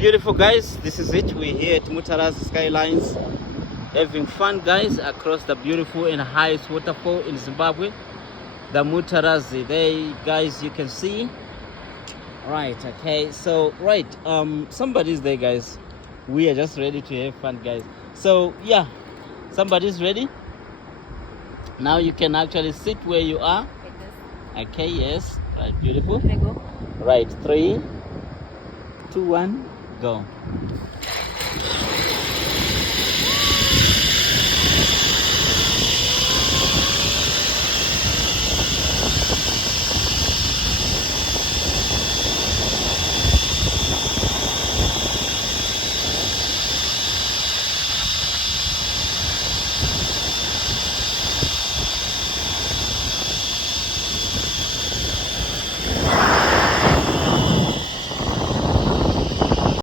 beautiful, guys. This is it. We're here at Mutarazi Skylines, having fun, guys, across the beautiful and highest waterfall in Zimbabwe, the Mutarazi. There, guys, you can see. Right, okay, so somebody's there, guys. We are just ready to have fun, guys. So yeah, somebody's ready. Now you can actually sit where you are. Like this. Okay, yes, right, beautiful. Can I go? Right, 3, 2, 1, go.